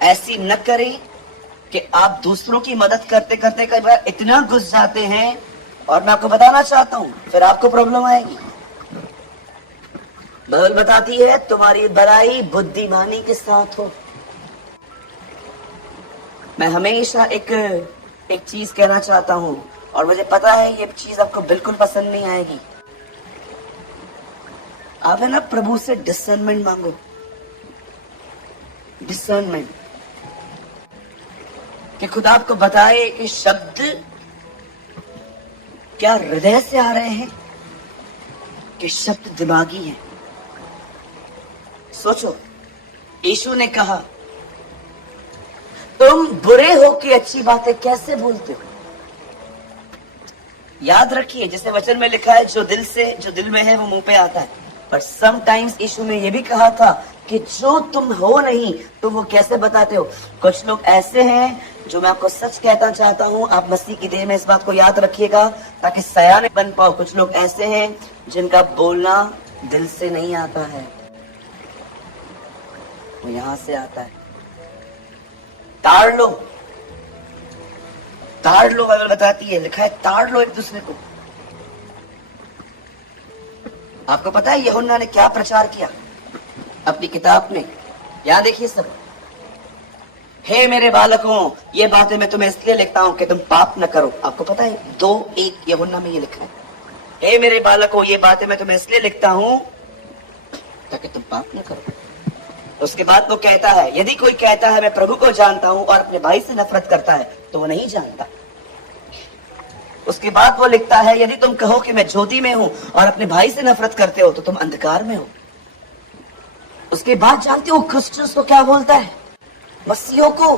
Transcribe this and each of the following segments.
ऐसी न करें कि आप दूसरों की मदद करते करते कई बार इतना घुस जाते हैं, और मैं आपको बताना चाहता हूं फिर आपको प्रॉब्लम आएगी। बाइबल बताती है तुम्हारी भलाई बुद्धिमानी के साथ हो। मैं हमेशा एक चीज कहना चाहता हूं, और मुझे पता है ये चीज आपको बिल्कुल पसंद नहीं आएगी। आप है ना प्रभु से डिसर्नमेंट मांगो, डिसर्नमेंट, कि खुदा आपको बताए कि शब्द क्या हृदय से आ रहे हैं कि शब्द दिमागी हैं। सोचो, यीशु ने कहा तुम बुरे हो कि अच्छी बातें कैसे बोलते हो। याद रखिए जैसे वचन में लिखा है जो दिल में है वो मुंह पे आता है। पर समटाइम्स यीशु ने यह भी कहा था कि जो तुम हो नहीं तुम वो कैसे बताते हो। कुछ लोग ऐसे हैं, जो मैं आपको सच कहना चाहता हूं, आप मसीह की देह में इस बात को याद रखिएगा ताकि सयाने बन पाओ। कुछ लोग ऐसे हैं जिनका बोलना दिल से नहीं आता है, वो यहां से आता है। ताड़ लो, ताड़ लो, बाइबल बताती है, लिखा है ताड़ लो एक दूसरे को। आपको पता है यूहन्ना ने क्या प्रचार किया अपनी किताब में? यहां देखिए सब, हे मेरे बालकों ये बातें मैं तुम्हें इसलिए लिखता हूं कि तुम पाप न करो। आपको पता है 2:1 यूहन्ना में ये लिखा है, हे मेरे बालकों ये बातें मैं तुम्हें इसलिए लिखता हूं ताकि तुम पाप न करो। उसके बाद वो कहता है यदि कोई कहता है मैं प्रभु को जानता हूं और अपने भाई से नफरत करता है तो वो नहीं जानता। उसके बाद वो लिखता है यदि तुम कहो कि मैं ज्योति में हूं और अपने भाई से नफरत करते हो तो तुम अंधकार में हो। उसके बाद जानते हो क्रिश्चियंस को क्या बोलता है? मसीहों को,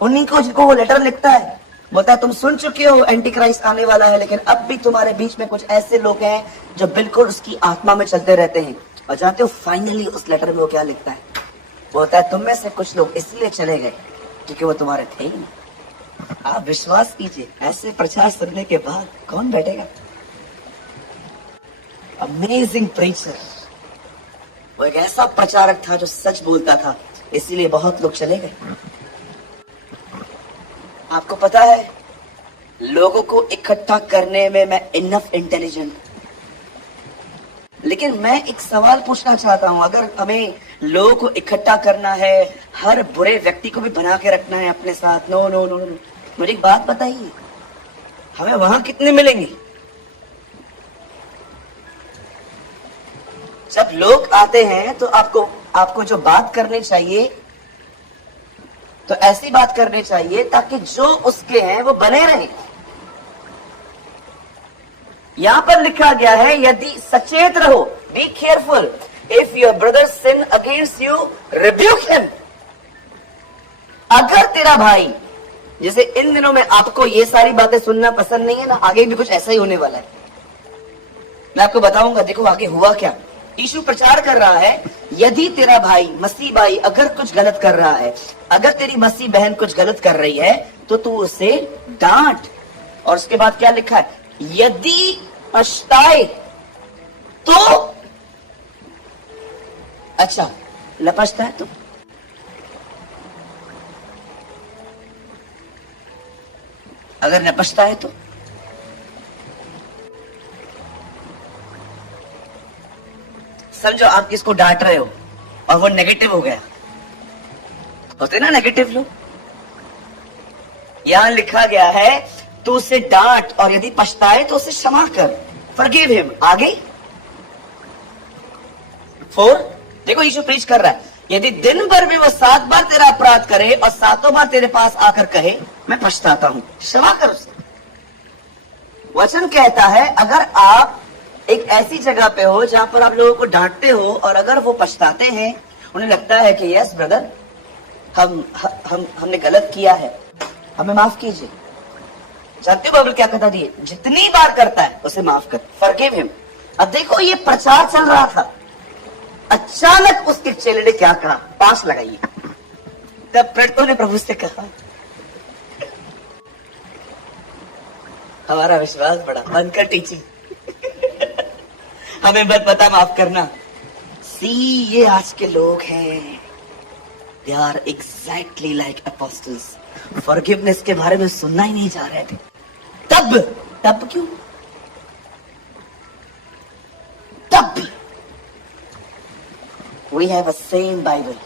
उन्हीं को जिनको वो लेटर लिखता है, बोलता है तुम सुन चुके हो एंटी क्राइस्ट आने वाला है, लेकिन अब भी तुम्हारे बीच में कुछ ऐसे लोग हैं जो बिल्कुल उसकी आत्मा में चलते रहते हैं। और जानते हो फाइनली उस लेटर में वो क्या लिखता है? बोलता है तुम में से कुछ लोग इसलिए चले गए क्योंकि वो तुम्हारे थे ही नहीं। आप विश्वास कीजिए ऐसे प्रचार सुनने के बाद कौन बैठेगा? अमेजिंग प्रीचर, वो एक ऐसा प्रचारक था जो सच बोलता था, इसीलिए बहुत लोग चले गए। आपको पता है लोगों को इकट्ठा करने में मैं इनफ इंटेलिजेंट, लेकिन मैं एक सवाल पूछना चाहता हूं, अगर हमें लोगों को इकट्ठा करना है, हर बुरे व्यक्ति को भी बना के रखना है अपने साथ, नो नो नो नो, मुझे एक बात बताइए, हमें वहां कितने मिलेंगे? जब लोग आते हैं तो आपको जो बात करनी चाहिए तो ऐसी बात करनी चाहिए ताकि जो उसके हैं वो बने रहे। यहां पर लिखा गया है यदि सचेत रहो, be careful, if your brother sin against you rebuke him. अगर तेरा भाई, जैसे इन दिनों में आपको ये सारी बातें सुनना पसंद नहीं है ना, आगे भी कुछ ऐसा ही होने वाला है, मैं आपको बताऊंगा। देखो आगे हुआ क्या। यीशु प्रचार कर रहा है यदि तेरा भाई, मसीह भाई अगर कुछ गलत कर रहा है, अगर तेरी मसीह बहन कुछ गलत कर रही है तो तू उसे डांट। और उसके बाद क्या लिखा है? यदि पछताए तो, अच्छा न पछताए तो, अगर न पछताए तो, समझो आप किसको डांट रहे हो और वो नेगेटिव हो गया, होते ना नेगेटिव लोग। यहां लिखा गया है तू उसे डांट और यदि पछताए तो उसे क्षमा कर, फॉरगिव हिम। आगे 4, देखो यीशु प्रीच कर रहा है, यदि दिन भर में वो 7 बार तेरा अपराध करे और 7 बार तेरे पास आकर कहे मैं पछताता हूं, क्षमा कर उसे। वचन कहता है अगर आप एक ऐसी जगह पे हो जहां पर आप लोगों को डांटते हो और अगर वो पछताते हैं, उन्हें लगता है कि यस ब्रदर हमने गलत किया है, हमें माफ कीजिए। जानते हो बाइबल क्या कहता है? जितनी बार करता है उसे माफ कर, फॉरगिव हिम। अब देखो ये प्रचार चल रहा था, अचानक उसके चेले ने क्या कहा? 5 लगाइए। तब प्रेरितों ने प्रभु से कहा, हमारा विश्वास बढ़ा, अंकल टीचिंग हमें मत पता, माफ करना। सी ये आज के लोग हैं, they are exactly like apostles. Forgiveness के बारे में सुनना ही नहीं चाह रहे थे. तब क्यों? तब we have a same Bible.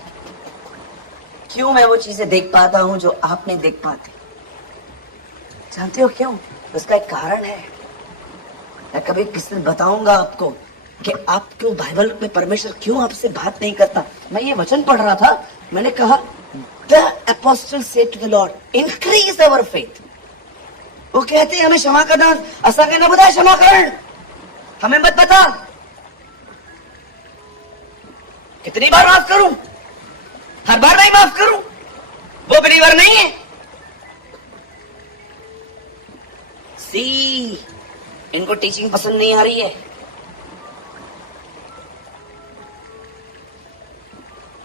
क्यों मैं वो चीजें देख पाता हूं जो आप नहीं देख पाते? जानते हो क्यों? उसका एक कारण है. मैं कभी किसी दिन बताऊंगा आपको कि आप क्यों बाइबल में परमेश्वर क्यों आपसे बात नहीं करता. मैं ये वचन पढ़ रहा था, मैंने कहा the apostle said to the Lord increase our faith. वो कहते हैं हमें क्षमा करना. असा कहना बता क्षमा कर, हमें मत बता कितनी बार माफ करूं. हर बार नहीं माफ करूं. वो बिलीवर नहीं है. सी इनको टीचिंग पसंद नहीं आ रही है.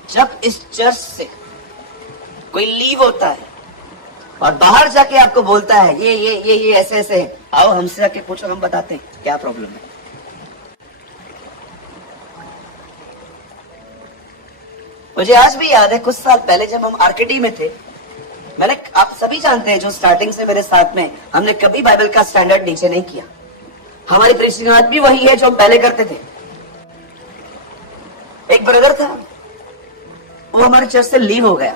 जब इस चर्च से कोई लीव होता है और बाहर जाके आपको बोलता है ये ऐसे ऐसे है, आओ हमसे जाके पूछो, हम बताते हैं क्या प्रॉब्लम है. मुझे आज भी याद है, कुछ साल पहले जब हम आरकेडी में थे, मैंने, आप सभी जानते हैं जो स्टार्टिंग से मेरे साथ में, हमने कभी बाइबल का स्टैंडर्ड नीचे नहीं किया. हमारी प्रीचिंग आज भी वही है जो हम पहले करते थे. एक ब्रदर था, वो हमारे चर्च से लीव हो गया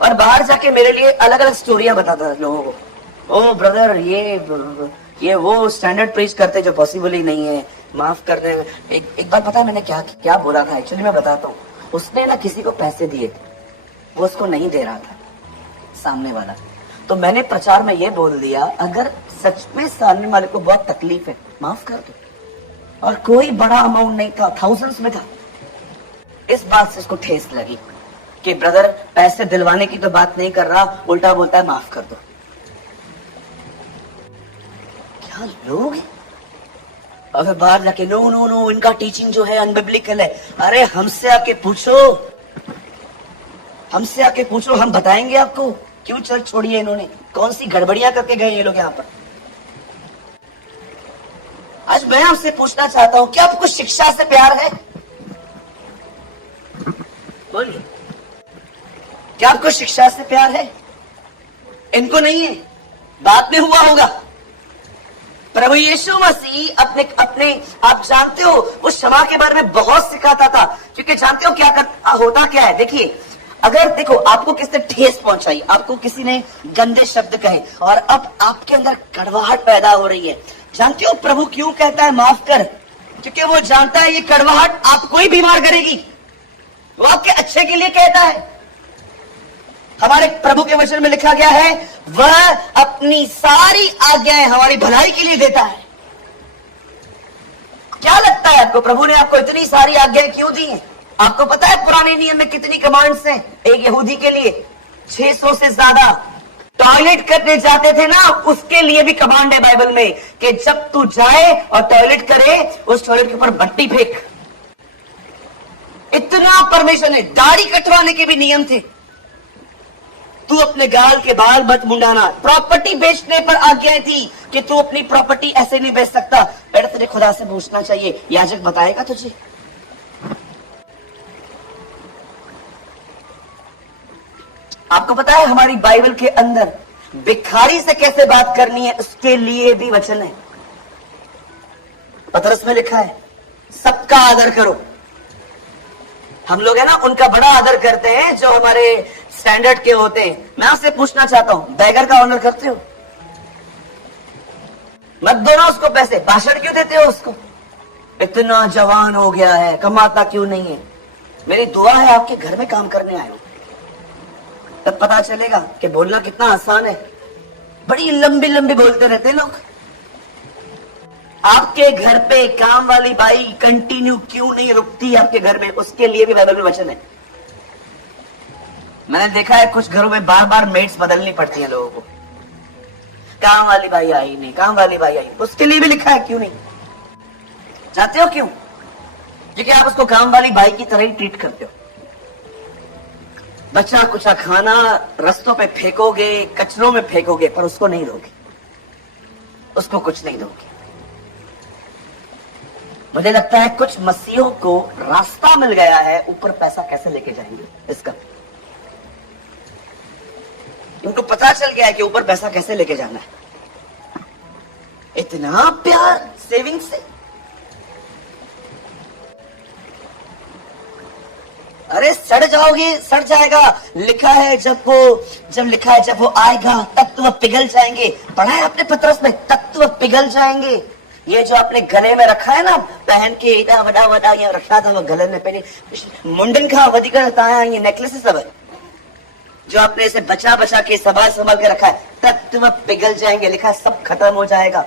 और बाहर जाके मेरे लिए अलग अलग स्टोरियां बताता था लोगों को. ओ ब्रदर ये वो स्टैंडर्ड प्रीच करते जो पॉसिबल ही नहीं है, माफ कर दे. एक बार पता है मैंने क्या बोला था? एक्चुअली मैं बताता हूँ. उसने ना किसी को पैसे दिए थे, वो उसको नहीं दे रहा था सामने वाला. तो मैंने प्रचार में ये बोल दिया, अगर सच में सामने वाले को बहुत तकलीफ है माफ कर दो. और कोई बड़ा अमाउंट नहीं था, थाउजेंड्स में था. इस बात से उसको ठेस लगी कि ब्रदर पैसे दिलवाने की तो बात नहीं कर रहा, उल्टा बोलता है माफ कर दो. क्या लोग हैं. और फिर बाहर जाके नो इनका टीचिंग जो है अनबिब्लिकल है. अरे हमसे आके पूछो, हम बताएंगे आपको क्यों चर्च छोड़ी है इन्होंने, कौन सी गड़बड़ियां करके गए ये लोग यहाँ पर. आज मैं आपसे पूछना चाहता हूं, क्या आपको शिक्षा से प्यार है? बोलिए, क्या आपको शिक्षा से प्यार है? इनको नहीं है, बाद में हुआ होगा. प्रभु यीशु मसीह अपने आप जानते हो, वो क्षमा के बारे में बहुत सिखाता था. क्योंकि जानते हो होता क्या है. देखिए, अगर देखो आपको किसी ने ठेस पहुंचाई, आपको किसी ने गंदे शब्द कहे और अब आपके अंदर कड़वाहट पैदा हो रही है, जानते हो प्रभु क्यों कहता है माफ कर? क्योंकि वो जानता है ये कड़वाहट आपको ही बीमार करेगी. वो आपके अच्छे के लिए कहता है. हमारे प्रभु के वचन में लिखा गया है, वह अपनी सारी आज्ञाएं हमारी भलाई के लिए देता है. क्या लगता है आपको, प्रभु ने आपको इतनी सारी आज्ञाएं क्यों दी हैं? आपको पता है पुराने नियम में कितनी कमांड्स हैं एक यहूदी के लिए? 600 से ज्यादा. टॉयलेट करने जाते थे ना, उसके लिए भी कमांड है बाइबल में कि जब तू जाए और टॉयलेट करे, उस टॉयलेट के ऊपर मट्टी फेंक. इतना परमिशन है. दाढ़ी कटवाने के भी नियम थे. तू अपने गाल के बाल मत मुंडाना. प्रॉपर्टी बेचने पर आज्ञाएं थी कि तू अपनी प्रॉपर्टी ऐसे नहीं बेच सकता. बेटा तुझे खुदा से पूछना चाहिए, याजक बताएगा तुझे? आपको पता है हमारी बाइबल के अंदर भिखारी से कैसे बात करनी है, उसके लिए भी वचन है. पतरस में लिखा है, सबका आदर करो. हम लोग है ना, उनका बड़ा आदर करते हैं जो हमारे स्टैंडर्ड के होते हैं. मैं आपसे पूछना चाहता हूं, बैगर का ऑनर करते हो? मत दो ना उसको पैसे. भाषण क्यों देते हो उसको? इतना जवान हो गया है, कमाता क्यों नहीं है? मेरी दुआ है आपके घर में काम करने आए हो, तब पता चलेगा कि बोलना कितना आसान है. बड़ी लंबी लंबी बोलते रहते हैं लोग. आपके घर पे काम वाली बाई कंटिन्यू क्यों नहीं रुकती आपके घर में? उसके लिए भी बाइबल में वचन है. मैंने देखा है कुछ घरों में बार बार मेड्स बदलनी पड़ती है लोगों को. काम वाली बाई आई नहीं, काम वाली बाई आई, उसके लिए भी लिखा है. क्यों नहीं जानते हो क्यों? क्योंकि आप उसको काम वाली बाई की तरह ही ट्रीट करते हो. बचा कुचा खाना रस्तों पे फेंकोगे, कचरों में फेंकोगे, पर उसको नहीं दोगे, उसको कुछ नहीं दोगे. मुझे लगता है कुछ मसीहों को रास्ता मिल गया है, ऊपर पैसा कैसे लेके जाएंगे इसका. इनको पता चल गया है कि ऊपर पैसा कैसे लेके जाना है। इतना प्यार सेविंग से। अरे सड़ जाओगे, सड़ जाएगा। लिखा है जब लिखा है जब वो आएगा तत्व पिघल जाएंगे। पढ़ा है आपने पत्रस में, तत्व पिघल जाएंगे। ये जो आपने गले में रखा है ना, पहन के इतना वड़ा वड़ा ये रखा था, वो गले में पहने मुंडन का वधी करता है, ये नेकलेस सब है जो आपने इसे बचा बचा के संभाल संभाल के रखा है। तत्व पिघल जाएंगे लिखा है, सब खत्म हो जाएगा।